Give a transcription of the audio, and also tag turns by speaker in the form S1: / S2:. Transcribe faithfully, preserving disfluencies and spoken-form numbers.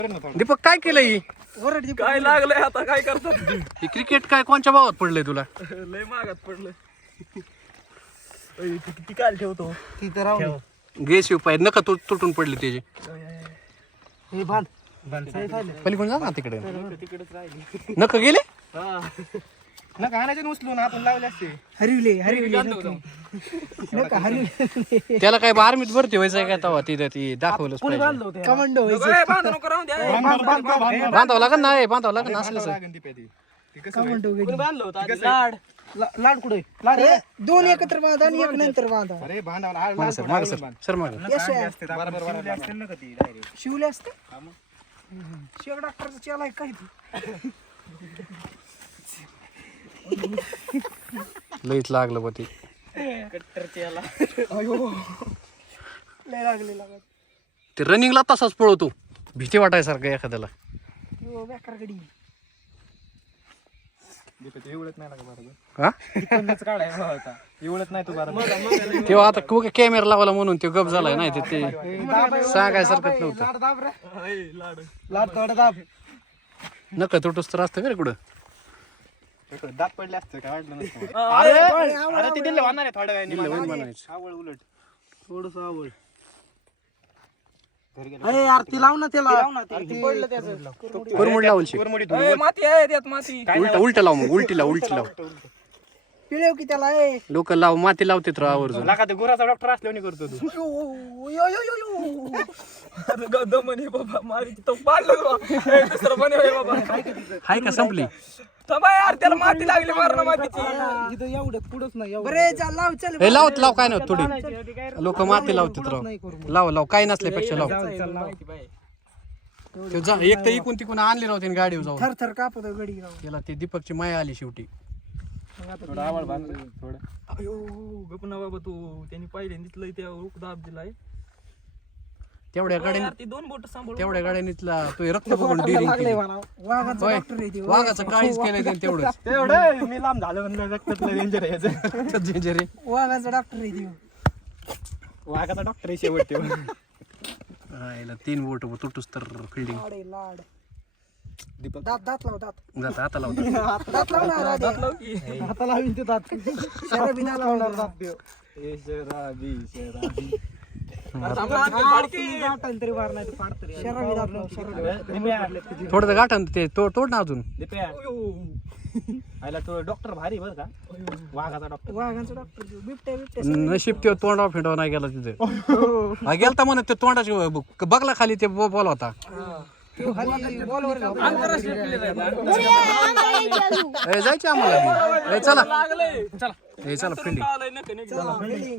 S1: दीपक काय केलंय?
S2: काय लागलंय आता काय करतात?
S1: हे क्रिकेट काय कोणच्या भावात पडलंय तुला?
S2: लय मागात पडलं. किती काल ठेवतो ती तर राहून
S1: गे शिव पाय नका तु- तुटून पडले त्याचे.
S2: हे बांध
S1: पलीकडून जा ना तिकडे.
S2: तिकडेच राहिली.
S1: नका गेले
S2: नका आणायचे उचलून आपण लावले असते.
S3: हरविले हरविले नका हरविले.
S1: त्याला काय आर्मीत भरती व्हायचं काय तेव्हा तिथं ती दाखवलंच पाहिजे.
S3: कमांडो
S1: बांधावं लागेल ना हे, बांधावं लागेल ना असलं
S3: कमांडो
S2: बांधलं होतं लाड लाड कुठे लाड
S3: दोन एकत्र बांधा आणि एक नंतर बांधा.
S2: अरे बांधावला
S1: माग सर माग सर सर माग.
S3: शिवले असते शेक डॉक्टरचा चेला आहे काय तू?
S1: लईच लागलं बा ते.
S2: कट्टरच्या याला
S3: लय लागले लागत
S1: ते रनिंगला तसाच पळवतो, भीती वाटायसारखं एखाद्याला.
S3: यो बेकार गडी
S2: एवढंच नाही लागत बरोबर.
S1: हा
S2: तिकडनंच काढायचा होता. एवढंच नाही तू बरोबर.
S1: तेव्हा आता कुठे कॅमेरा लावला म्हणून ते गप झालाय, नाही ते ते सांगायसारखंच नव्हतं.
S2: लाड दाब रे लाड लाड थोडं दाब.
S1: नका तुटूस तर असतं का रे कुठं.
S2: दात पडले असते काय वाटलं नसतं. अरे ते दिले वाहणार आहे थोड्या
S1: दिलं होईल
S2: वेळाने
S1: म्हणायचं.
S2: आवळ उलट थोडस आवळ
S3: अरे यार ती लाव ना त्याला पडलं त्याचं
S1: कुरमुड लावलशी
S2: माती आहे त्यात माती.
S1: उलट उलट लाव मग उलटी लाव उलटी लाव.
S3: पिळेव की त्याला ए
S1: लोक लाव माती लावते तर आवर्जून.
S2: लागा ते गुराचा डॉक्टर असल्याने करतो तू.
S3: यो यो यो यो
S2: गदमनी बाबा मारी तो पाडलं दुसरं बने बाबा.
S1: हाय का संपली?
S2: थांबा यार त्याला माती लागली मारणं मातीची.
S3: इथं एवढं पुढंच नाही बरे जा लाव चल
S1: हे लावत लाव काय नाही थोडी लोक माती लावतात राव. लाव लाव काय नसल्यापेक्षा लाव. ते जा एक तर इकून तिकून आणले राव त्याने गाडीवर जाऊन.
S3: थर थर कापत गडी राव.
S1: त्याला ते दीपकची माया आली शेवटी.
S2: थोडं आवाज बांध थोडं. अयो गप ना बाबा तू त्यांनी पहिल्यांदाच लय त्या रुक दाब दिलाय.
S1: तेवढ्या गाड्याने
S2: ती दोन बोट सांभाळ.
S1: तेवढ्या गाड्यानीतला तो रक्त बघून डिरिंग केली.
S3: वाघाचा
S1: होय.
S3: डॉक्टर आहे ते.
S1: वाघाचं काळीच केलंय त्याने तेवढंच.
S2: तेवढं मी लांब झालं म्हणलं रक्तातलं डेंजर आहे याचं.
S1: डेंजर आहे.
S3: वाघाचा डॉक्टर आहे ते.
S2: वाघाचा डॉक्टर आहे शेवट तेव्हा.
S1: याला तीन बोट तुटूस तर फिल्डिंग
S3: लाड आहे, लाड
S2: दीपक
S3: दात दात लाव दात
S1: जात आता लावतात.
S3: दात लाव ना राधे.
S2: हाता लावीन ते दात.
S3: शराबी दात लावणार दात देव.
S2: ए शराबी शराबी.
S3: तरी वार नाही फाडत रे. शराबी दात लाव शराबी.
S1: थोडं तर गाठन ते तोड तोड ना अजून.
S2: आयला तो डॉक्टर भारी बरं का. वाघाचा डॉक्टर.
S3: वाघाचा डॉक्टर बिबट्या बिबट्या
S1: नशीब ते तोंडावर फिंडावर नाही गेला तिथे. हा गेलता म्हणत ते तोंडाची बघला खाली ते बॉल होता.
S3: बॉलवर
S1: ए, जायचे आम्हाला बी. ए, चला चला ए, चला फिल्डिंग.